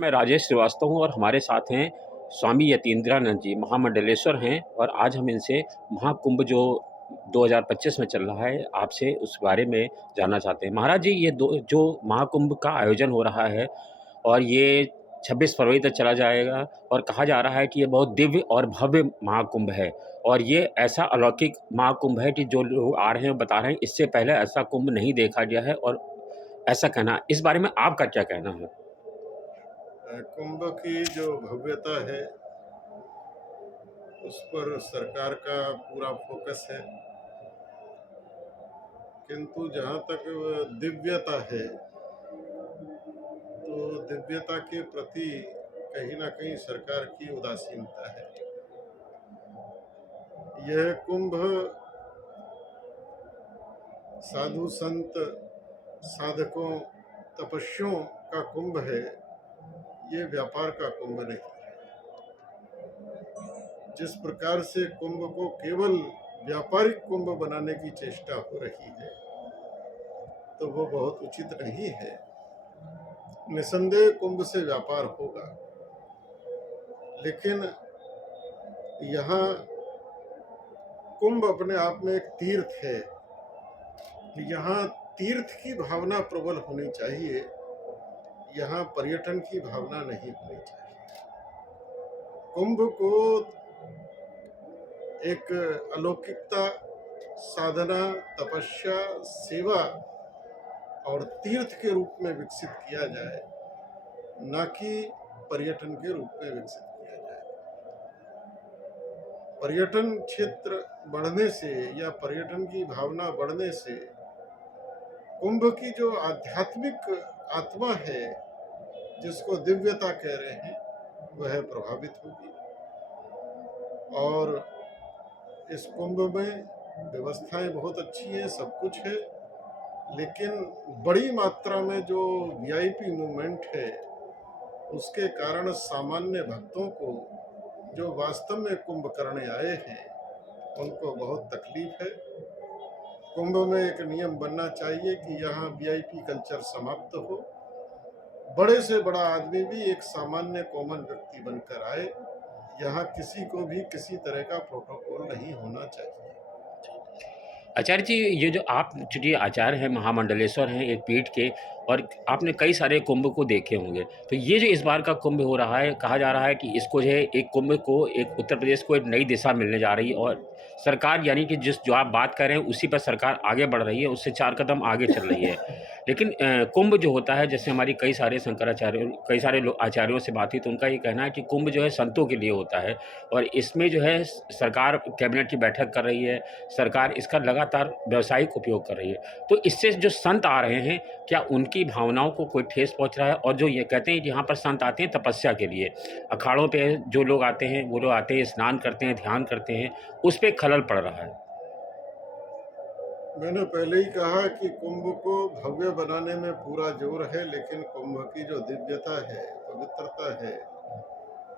मैं राजेश श्रीवास्तव हूँ और हमारे साथ हैं स्वामी यतीन्द्रानंद जी, महामंडलेश्वर हैं और आज हम इनसे महाकुंभ जो 2025 में चल रहा है, आपसे उस बारे में जानना चाहते हैं। महाराज जी, ये दो जो महाकुंभ का आयोजन हो रहा है और ये 26 फरवरी तक चला जाएगा और कहा जा रहा है कि ये बहुत दिव्य और भव्य महाकुंभ है और ये ऐसा अलौकिक महाकुंभ है कि जो लोग आ रहे हैं, बता रहे हैं, इससे पहले ऐसा कुंभ नहीं देखा गया है और ऐसा कहना है। इस बारे में आपका क्या कहना है? कुंभ की जो भव्यता है उस पर सरकार का पूरा फोकस है, किंतु जहाँ तक दिव्यता है तो दिव्यता के प्रति कहीं ना कहीं सरकार की उदासीनता है। यह कुंभ साधु संत साधकों तपस्वियों का कुंभ है, ये व्यापार का कुंभ नहीं। जिस प्रकार से कुंभ को केवल व्यापारिक कुंभ बनाने की चेष्टा हो रही है तो वो बहुत उचित नहीं है। निसंदेह कुंभ से व्यापार होगा, लेकिन यहाँ कुंभ अपने आप में एक तीर्थ है। यहाँ तीर्थ की भावना प्रबल होनी चाहिए, यहाँ पर्यटन की भावना नहीं होनी चाहिए। कुंभ को एक अलौकिकता, साधना, तपस्या, सेवा और तीर्थ के रूप में विकसित किया जाए, न कि पर्यटन के रूप में विकसित किया जाए। पर्यटन क्षेत्र बढ़ने से या पर्यटन की भावना बढ़ने से कुंभ की जो आध्यात्मिक आत्मा है, जिसको दिव्यता कह रहे हैं, वह प्रभावित होगी। और इस कुंभ में व्यवस्थाएं बहुत अच्छी हैं, सब कुछ है, लेकिन बड़ी मात्रा में जो वीआईपी मूवमेंट है उसके कारण सामान्य भक्तों को, जो वास्तव में कुंभ करने आए हैं, उनको बहुत तकलीफ है। कुंभ में एक नियम बनना चाहिए कि यहाँ वीआईपी कल्चर समाप्त हो, बड़े से बड़ा आदमी भी एक सामान्य कॉमन व्यक्ति बनकर आए। यहाँ किसी को भी किसी तरह का प्रोटोकॉल नहीं होना चाहिए। आचार्य जी, ये जो आप चूँकि आचार्य हैं, महामंडलेश्वर हैं एक पीठ के और आपने कई सारे कुंभ को देखे होंगे। तो ये जो इस बार का कुंभ हो रहा है, कहा जा रहा है कि इसको जो है एक कुंभ को, एक उत्तर प्रदेश को एक नई दिशा मिलने जा रही है और सरकार यानी कि जिस जो आप बात कर रहे हैं उसी पर सरकार आगे बढ़ रही है, उससे 4 कदम आगे चल रही है। लेकिन कुंभ जो होता है, जैसे हमारी कई सारे शंकराचार्यों, कई सारे लोग आचार्यों से बात हुई तो उनका ये कहना है कि कुंभ जो है संतों के लिए होता है और इसमें जो है सरकार कैबिनेट की बैठक कर रही है, सरकार इसका लगातार व्यावसायिक उपयोग कर रही है। तो इससे जो संत आ रहे हैं, क्या उनकी भावनाओं को कोई ठेस पहुँच रहा है? और जो ये कहते हैं कि यहाँ पर संत आते हैं तपस्या के लिए, अखाड़ों पे जो लोग आते हैं, वो लोग आते हैं, स्नान करते हैं, ध्यान करते हैं, उस पे खलल पड़ रहा है। मैंने पहले ही कहा कि कुंभ को भव्य बनाने में पूरा जोर है, लेकिन कुंभ की जो दिव्यता है, पवित्रता है,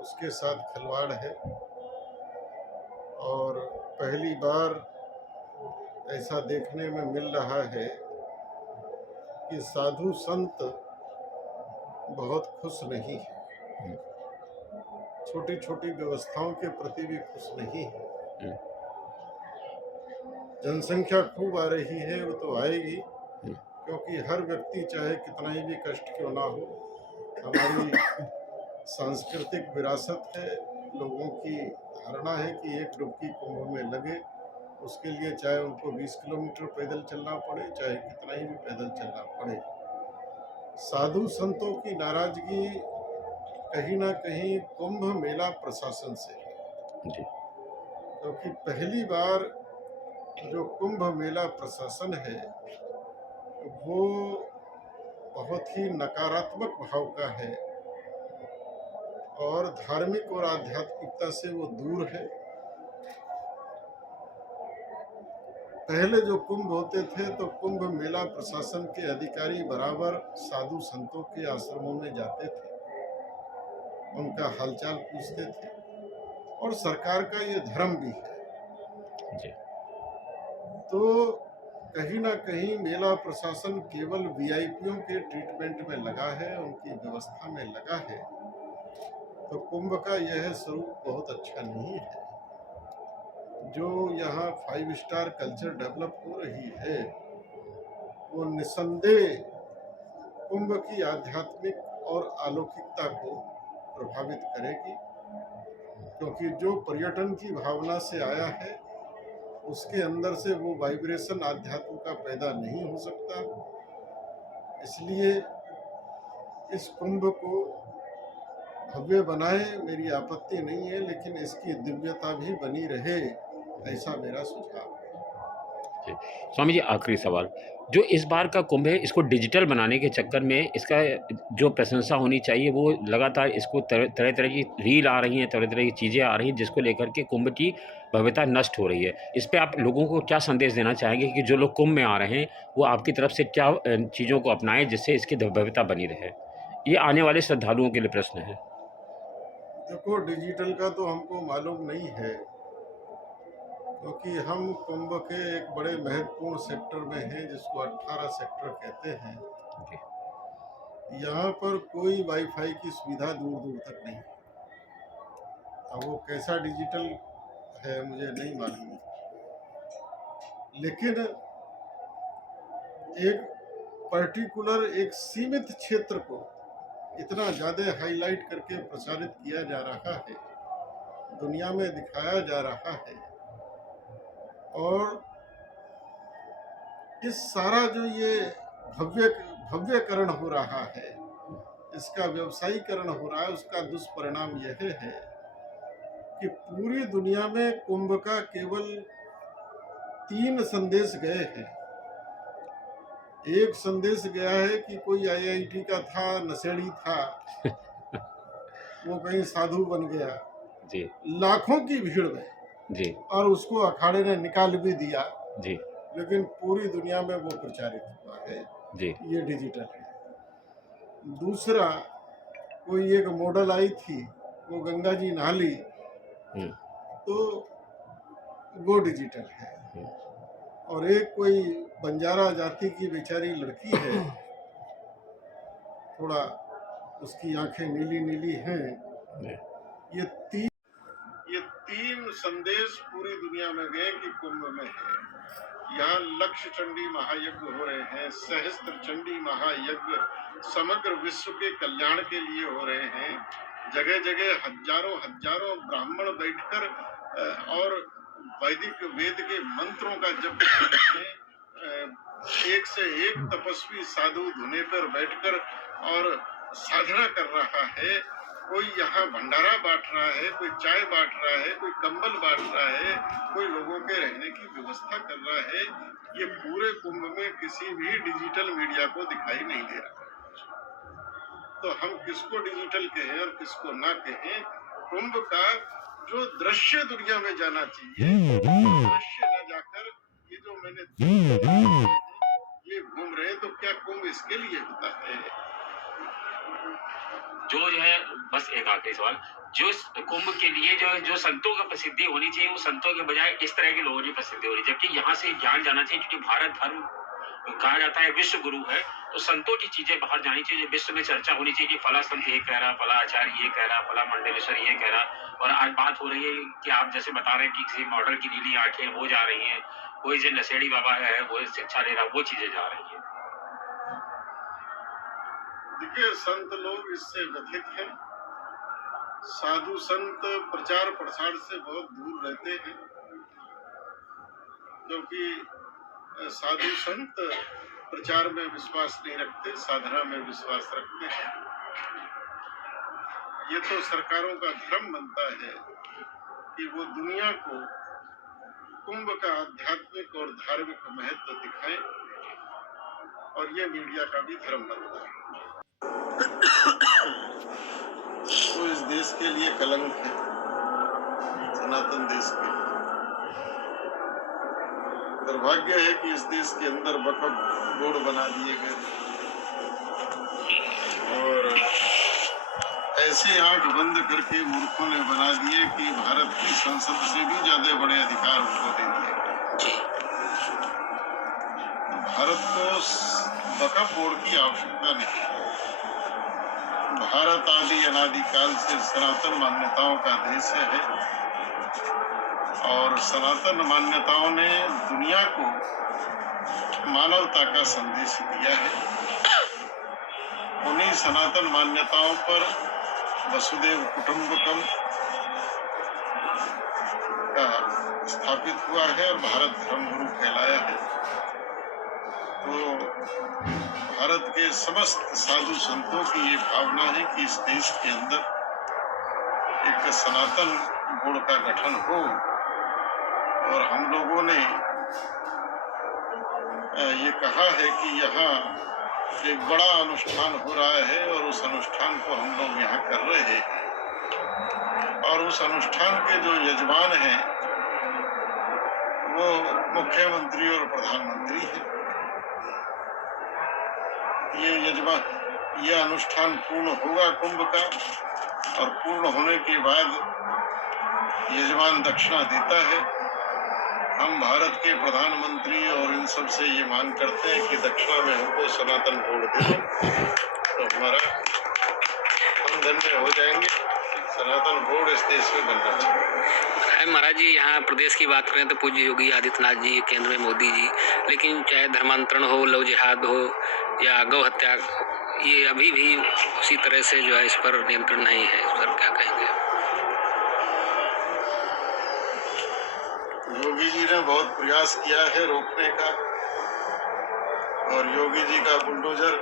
उसके साथ खिलवाड़ है। और पहली बार ऐसा देखने में मिल रहा है कि साधु संत बहुत खुश नहीं है, छोटी छोटी व्यवस्थाओं के प्रति भी खुश नहीं है। जनसंख्या खूब आ रही है, वो तो आएगी, क्योंकि हर व्यक्ति चाहे कितना ही भी कष्ट क्यों ना हो, हमारी सांस्कृतिक विरासत है, लोगों की धारणा है कि एक डुबकी कुंभ में लगे, उसके लिए चाहे उनको 20 किलोमीटर पैदल चलना पड़े, चाहे कितना ही भी पैदल चलना पड़े। साधु संतों की नाराजगी कहीं ना कहीं कुंभ मेला प्रशासन से है, जी। क्योंकि पहली बार जो कुंभ मेला प्रशासन है वो बहुत ही नकारात्मक भाव का है और धार्मिक और आध्यात्मिकता से वो दूर है। पहले जो कुंभ होते थे तो कुंभ मेला प्रशासन के अधिकारी बराबर साधु संतों के आश्रमों में जाते थे, उनका हालचाल पूछते थे, और सरकार का ये धर्म भी है। जी। तो कहीं ना कहीं मेला प्रशासन केवल वीआईपीओं के ट्रीटमेंट में लगा है, उनकी व्यवस्था में लगा है। तो कुंभ का यह स्वरूप बहुत अच्छा नहीं है। जो यहाँ 5 स्टार कल्चर डेवलप हो रही है, वो निस्संदेह कुंभ की आध्यात्मिक और अलौकिकता को प्रभावित करेगी, क्योंकि जो पर्यटन की भावना से आया है उसके अंदर से वो वाइब्रेशन आध्यात्म का पैदा नहीं हो सकता। इसलिए इस कुंभ को भव्य बनाए, मेरी आपत्ति नहीं है, लेकिन इसकी दिव्यता भी बनी रहे, ऐसा मेरा सुझाव है। जी। स्वामी जी, आखिरी सवाल, जो इस बार का कुंभ है इसको डिजिटल बनाने के चक्कर में इसका जो प्रशंसा होनी चाहिए वो लगातार इसको तरह तरह की रील आ रही हैं, तरह तरह की चीज़ें आ रही हैं जिसको लेकर के कुंभ की भव्यता नष्ट हो रही है। इस पे आप लोगों को क्या संदेश देना चाहेंगे कि जो लोग कुंभ में आ रहे हैं वो आपकी तरफ से क्या चीज़ों को अपनाएं जिससे इसकी भव्यता बनी रहे? ये आने वाले श्रद्धालुओं के लिए प्रश्न है। देखो, डिजिटल का तो हमको मालूम नहीं है, क्योंकि हम कुंभ के एक बड़े महत्वपूर्ण सेक्टर में हैं जिसको 18 सेक्टर कहते हैं। जी। यहाँ पर कोई वाईफाई की सुविधा दूर दूर तक नहीं है। अब वो कैसा डिजिटल है मुझे नहीं मालूम, लेकिन एक पर्टिकुलर एक सीमित क्षेत्र को इतना ज़्यादा हाईलाइट करके प्रचारित किया जा रहा है, दुनिया में दिखाया जा रहा है, और इस सारा जो ये भव्यकरण हो रहा है, इसका व्यवसायीकरण हो रहा है, उसका दुष्परिणाम यह है कि पूरी दुनिया में कुंभ का केवल 3 संदेश गए हैं। एक संदेश गया है कि कोई आईआईटी का था, नशेड़ी था, वो कहीं साधु बन गया जी। लाखों की भीड़ में जी। और उसको अखाड़े ने निकाल भी दिया, जी। लेकिन पूरी दुनिया में वो प्रचारित हुआ है। जी। ये डिजिटल है। दूसरा, कोई एक मॉडल आई थी, वो गंगा जी नहा ली, तो वो डिजिटल है। और एक कोई बंजारा जाति की बेचारी लड़की है, थोड़ा उसकी आंखें नीली नीली हैं। ये तीन संदेश पूरी दुनिया में गए कि कुंभ में है। यहाँ लक्ष्य चंडी महायज्ञ हो रहे हैं, सहस्त्र चंडी महायज्ञ समग्र विश्व के कल्याण के लिए हो रहे हैं। जगह जगह हजारों हजारों ब्राह्मण बैठकर और वैदिक वेद के मंत्रों का जप कर रहे हैं। एक से एक तपस्वी साधु धुने पर बैठकर और साधना कर रहा है। कोई यहाँ भंडारा बांट रहा है, कोई चाय बांट रहा है, कोई कंबल बांट रहा है, कोई लोगों के रहने की व्यवस्था कर रहा है। ये पूरे कुंभ में किसी भी डिजिटल मीडिया को दिखाई नहीं दे रहा। तो हम किसको डिजिटल कहें और किसको ना कहें, कुंभ का जो दृश्य दुनिया में जाना चाहिए, दृश्य न जाकर ये जो मैंने ये घूम रहे, तो क्या कुंभ इसके लिए होता है? जो है बस एक आखिरी सवाल, जो कुंभ के लिए जो संतों की प्रसिद्धि होनी चाहिए वो संतों के बजाय इस तरह के लोगों की प्रसिद्धि होनी चाहिए, जबकि यहाँ से ज्ञान जाना चाहिए, क्योंकि भारत धर्म कहा जाता है विश्व गुरु है, तो संतों की चीजें बाहर जानी चाहिए, विश्व में चर्चा होनी चाहिए कि फला संत ये कह रहा, फला आचार्य ये कह रहा, फला मंडलेश्वर ये कह रहा। और आज बात हो रही है कि आप जैसे बता रहे हैं कि किसी मॉडल की नीली आंखें हो जा रही हैं, कोई जो नशेड़ी बाबा है वो शिक्षा ले रहा, वो चीजें जा रही है। देखिए, संत लोग इससे व्यथित हैं। साधु संत प्रचार प्रसार से बहुत दूर रहते हैं, क्योंकि साधु संत प्रचार में विश्वास नहीं रखते, साधना में विश्वास रखते हैं। ये तो सरकारों का धर्म बनता है कि वो दुनिया को कुंभ का आध्यात्मिक और धार्मिक महत्व दिखाएं, और ये मीडिया का भी धर्म बनता है। तो इस देश के लिए कलंक है, सनातन देश के। दुर्भाग्य है कि इस देश के अंदर वक्फ बोर्ड बना दिए गए और ऐसे आंख बंद करके मूर्खों ने बना दिए कि भारत की संसद से भी ज्यादा बड़े अधिकार उनको दे दिए। भारत को वक्फ बोर्ड की आवश्यकता नहीं है। भारत आदि अनादिकाल से सनातन मान्यताओं का देश है और सनातन मान्यताओं ने दुनिया को मानवता का संदेश दिया है। उन्हीं सनातन मान्यताओं पर वसुदेव कुटुंबकम का स्थापित हुआ है और भारत धर्मगुरु कहलाया है। तो भारत के समस्त साधु संतों की ये भावना है कि इस देश के अंदर एक सनातन बोर्ड का गठन हो और हम लोगों ने ये कहा है कि यहाँ एक बड़ा अनुष्ठान हो रहा है और उस अनुष्ठान को हम लोग यहाँ कर रहे हैं और उस अनुष्ठान के जो यजमान हैं वो मुख्यमंत्री और प्रधानमंत्री हैं। ये अनुष्ठान पूर्ण होगा कुंभ का और पूर्ण होने के बाद यजमान दक्षिणा देता है। हम भारत के प्रधानमंत्री और इन सब से ये मांग करते हैं कि दक्षिणा में हमको सनातन बोर्ड दे तो हमारा हम धन्य हो जाएंगे। सनातन बोर्ड इस देश में बनना चाहिए। महाराज जी, यहाँ प्रदेश की बात करें तो पूज्य योगी आदित्यनाथ जी, केंद्र में मोदी जी, लेकिन चाहे धर्मांतरण हो, लव जिहाद हो या गौ हत्या, ये अभी भी उसी तरह से जो है इस पर नियंत्रण नहीं है। इस पर क्या कहेंगे? योगी जी ने बहुत प्रयास किया है रोकने का और योगी जी का बुलडोजर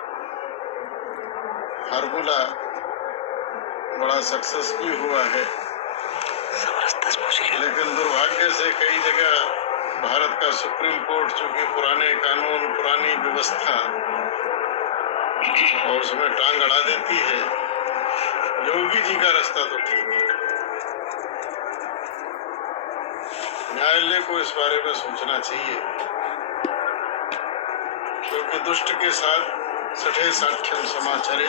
फार्मूला बड़ा सक्सेस भी हुआ है, लेकिन दुर्भाग्य से कई जगह भारत का सुप्रीम कोर्ट चूंकि पुराने कानून, पुरानी व्यवस्था और उसमें टांग अड़ा देती है। योगी जी का रास्ता तो ठीक है। न्यायालय को इस बारे में सोचना चाहिए क्योंकि दुष्ट के साथ सठे साठ्यम समाचारे,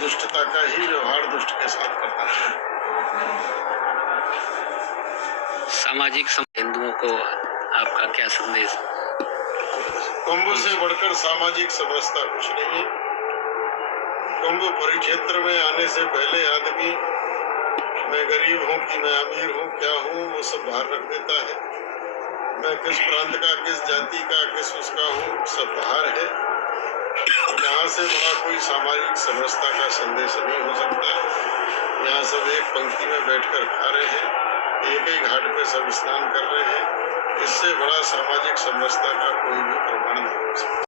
दुष्टता का ही व्यवहार दुष्ट के साथ करना चाहिए। सामाजिक हिंदुओं को आपका क्या संदेश? कुंभ से बढ़कर सामाजिक समरसता कुछ नहीं है। कुंभ परिक्षेत्र में आने से पहले आदमी मैं गरीब हूँ कि मैं अमीर हूँ, क्या हूँ, वो सब बाहर रख देता है। मैं किस प्रांत का, किस जाति का, किस उसका हूँ, सब बाहर है। यहाँ से बड़ा कोई सामाजिक समरसता का संदेश नहीं हो सकता। यहाँ सब एक पंक्ति में बैठकर खा रहे हैं, एक ही घाट पे सब स्नान कर रहे हैं। इससे बड़ा सामाजिक समरसता का कोई भी प्रमाण नहीं हो सकता।